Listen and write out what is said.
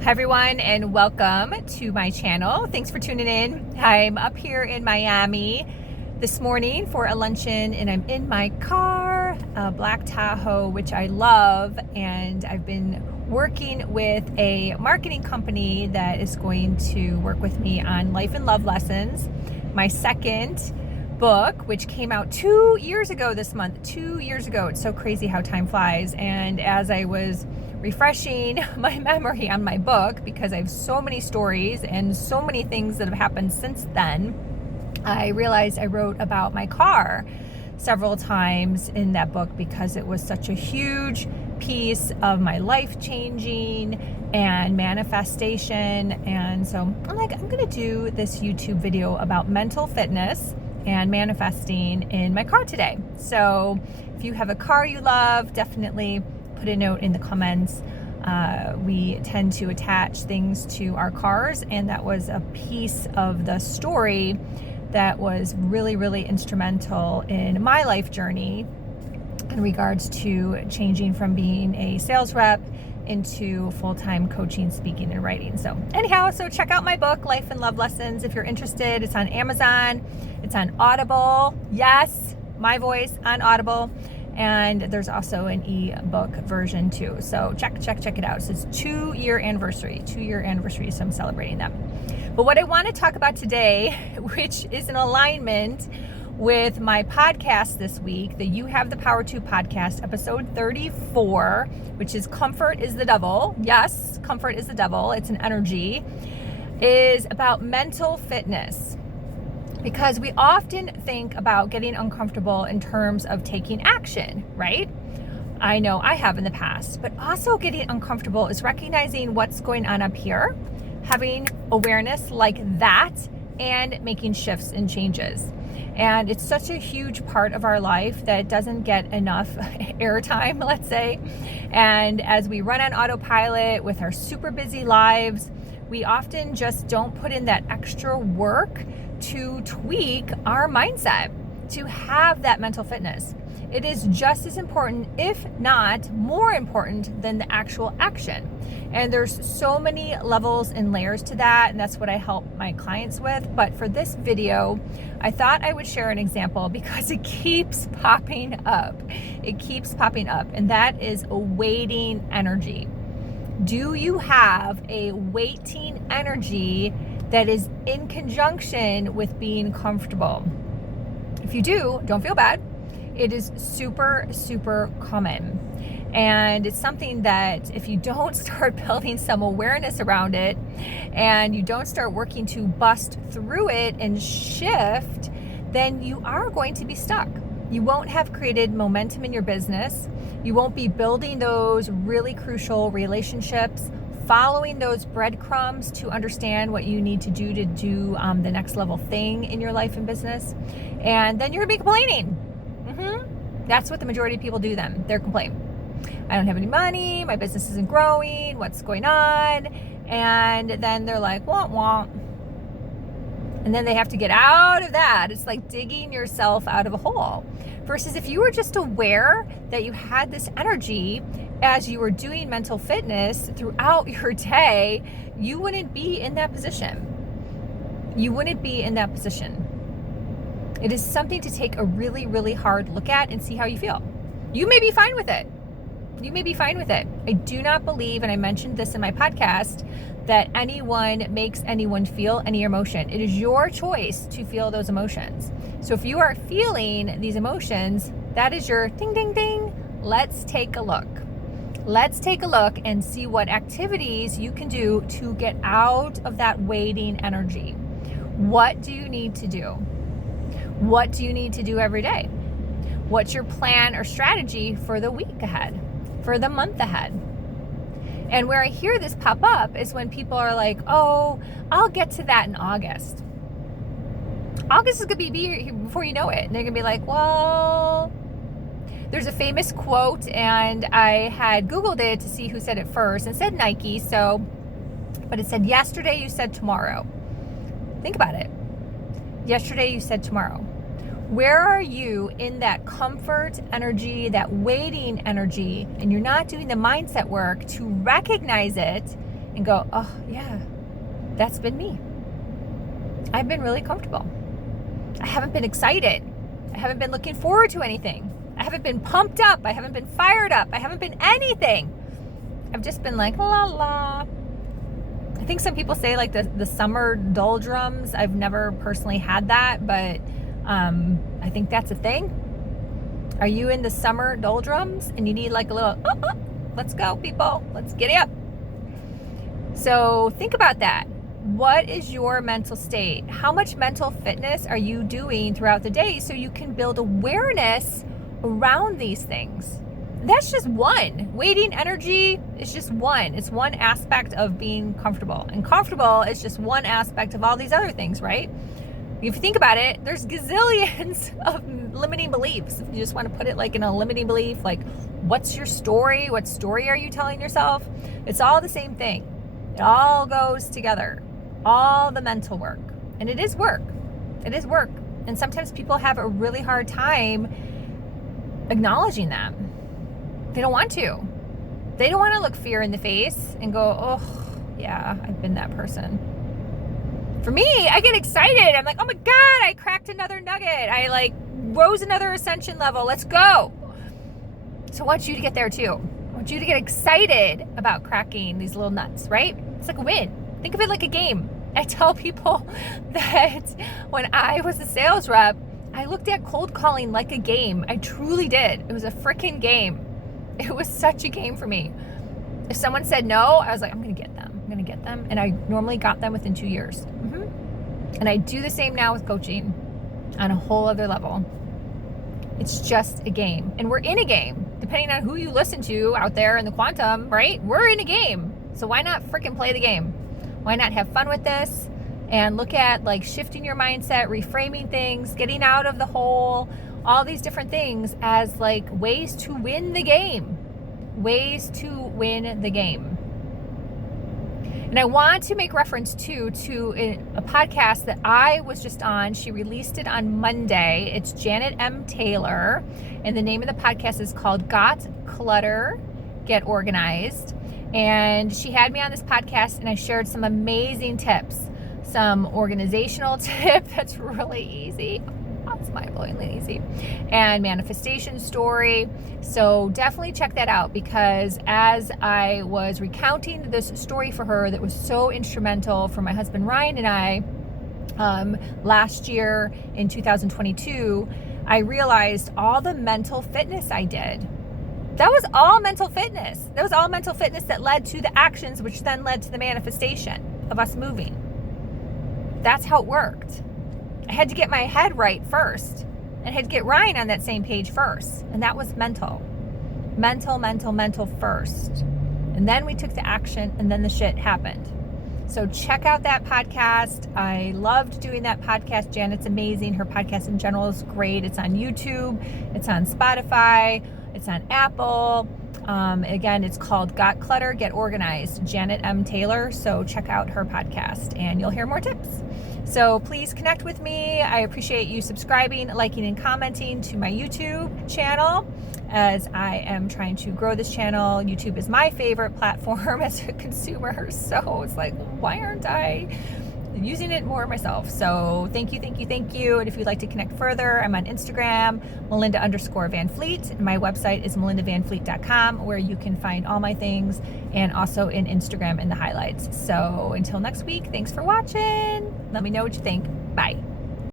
Hi everyone, and welcome to my channel. Thanks for tuning in. I'm up here in Miami this morning for a luncheon, and I'm in my car, a black Tahoe, which I love, and I've been working with a marketing company that is going to work with me on life and love lessons. My second book, which came out 2 years ago this month. 2 years ago. It's so crazy how time flies. And as I was refreshing my memory on my book, because I have so many stories and so many things that have happened since then, I realized I wrote about my car several times in that book because it was such a huge piece of my life changing and manifestation. And so I'm like, I'm going to do this YouTube video about mental fitness and manifesting in my car today. So if you have a car you love, definitely put a note in the comments. We tend to attach things to our cars, and that was a piece of the story that was really, really instrumental in my life journey in regards to changing from being a sales rep into full-time coaching, speaking, and writing. So anyhow, so check out my book, Life and Love Lessons, if you're interested. It's on Amazon. It's on Audible. Yes, my voice on Audible. And there's also an ebook version too. So check it out. So it's 2-year anniversary, so I'm celebrating that. But what I want to talk about today, which is in alignment with my podcast this week, the You Have the Power To podcast, episode 34, which is Comfort is the Devil. Yes, comfort is the devil. It's an energy, is about mental fitness. Because we often think about getting uncomfortable in terms of taking action, right? I know I have in the past, but also getting uncomfortable is recognizing what's going on up here, having awareness like that, and making shifts and changes. And it's such a huge part of our life that doesn't get enough airtime, let's say. And as we run on autopilot with our super busy lives, we often just don't put in that extra work to tweak our mindset, to have that mental fitness. It is just as important, if not more important, than the actual action. And there's so many levels and layers to that, and that's what I help my clients with. But for this video, I thought I would share an example because it keeps popping up. It keeps popping up, and that is a waiting energy. Do you have a waiting energy that is in conjunction with being comfortable? If you do, don't feel bad. It is super, super common. And it's something that if you don't start building some awareness around it, and you don't start working to bust through it and shift, then you are going to be stuck. You won't have created momentum in your business. You won't be building those really crucial relationships, following those breadcrumbs to understand what you need to do the next level thing in your life and business. And then you're gonna be complaining. That's what the majority of people do then. They're complaining. I don't have any money, my business isn't growing, what's going on? And then they're like, womp womp. And then they have to get out of that. It's like digging yourself out of a hole. Versus if you were just aware that you had this energy as you were doing mental fitness throughout your day, you wouldn't be in that position. You wouldn't be in that position. It is something to take a really, really hard look at and see how you feel. You may be fine with it. You may be fine with it. I do not believe, and I mentioned this in my podcast, that anyone makes anyone feel any emotion. It is your choice to feel those emotions. So if you are feeling these emotions, that is your ding, ding, ding. Let's take a look. Let's take a look and see what activities you can do to get out of that waiting energy. What do you need to do? What do you need to do every day? What's your plan or strategy for the week ahead, for the month ahead? And where I hear this pop up is when people are like, oh, I'll get to that in August. August is going to be here before you know it. And they're going to be like, well, there's a famous quote, and I had Googled it to see who said it first, and it said Nike. But it said, yesterday you said tomorrow. Think about it. Yesterday you said tomorrow. Where are you in that comfort energy, that waiting energy, and you're not doing the mindset work to recognize it and go, oh yeah, that's been me. I've been really comfortable. I haven't been excited. I haven't been looking forward to anything. I haven't been pumped up. I haven't been fired up. I haven't been anything. I've just been like, la la. I think some people say like the summer doldrums. I've never personally had that, but I think that's a thing. Are you in the summer doldrums and you need like a little, let's go people, let's get it up. So think about that. What is your mental state? How much mental fitness are you doing throughout the day so you can build awareness around these things? That's just one. Waiting energy is just one. It's one aspect of being comfortable. And comfortable is just one aspect of all these other things, right? If you think about it, there's gazillions of limiting beliefs. If you just want to put it like in a limiting belief, like what's your story? What story are you telling yourself? It's all the same thing. It all goes together. All the mental work. And it is work. It is work. And sometimes people have a really hard time acknowledging that. They don't want to. They don't want to look fear in the face and go, oh, yeah, I've been that person. For me, I get excited. I'm like, oh my God, I cracked another nugget. I like rose another ascension level. Let's go. So I want you to get there too. I want you to get excited about cracking these little nuts, right? It's like a win. Think of it like a game. I tell people that when I was a sales rep, I looked at cold calling like a game. I truly did. It was a freaking game. It was such a game for me. If someone said no, I was like, I'm going to get them. I'm going to get them. And I normally got them within 2 years. And I do the same now with coaching on a whole other level. It's just a game. And we're in a game. Depending on who you listen to out there in the quantum, right? We're in a game. So why not freaking play the game? Why not have fun with this and look at like shifting your mindset, reframing things, getting out of the hole, all these different things as like ways to win the game. Ways to win the game. And I want to make reference to a podcast that I was just on. She released it on Monday. It's Janet M. Taylor. And the name of the podcast is called Got Clutter, Get Organized. And she had me on this podcast and I shared some amazing tips. Some organizational tip that's really easy. It's mind-blowingly easy. And manifestation story. So definitely check that out, because as I was recounting this story for her that was so instrumental for my husband Ryan and I last year in 2022, I realized all the mental fitness I did. That was all mental fitness. That was all mental fitness that led to the actions, which then led to the manifestation of us moving. That's how it worked. I had to get my head right first. And I had to get Ryan on that same page first. And that was mental. Mental first. And then we took the action, and then the shit happened. So check out that podcast. I loved doing that podcast. Janet's amazing. Her podcast in general is great. It's on YouTube. It's on Spotify. It's on Apple. Again, it's called Got Clutter, Get Organized, Janet M. Taylor. So check out her podcast and you'll hear more tips. So please connect with me. I appreciate you subscribing, liking, and commenting to my YouTube channel as I am trying to grow this channel. YouTube is my favorite platform as a consumer. So it's like, why aren't I using it more myself? So thank you. And if you'd like to connect further, I'm on Instagram, Melinda_Van Fleet. My website is melindavanfleet.com, where you can find all my things, and also in Instagram in the highlights. So until next week, thanks for watching. Let me know what you think. Bye.